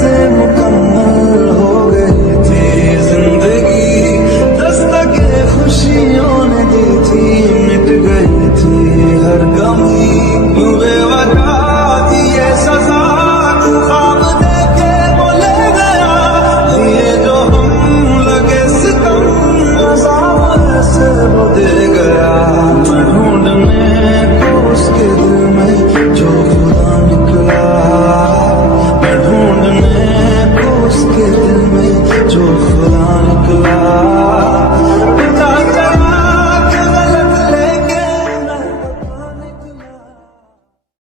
से मुकम्मल हो गई थी जिंदगी, दस्तके खुशियों ने दी थी, मिट गई थी हर कमी।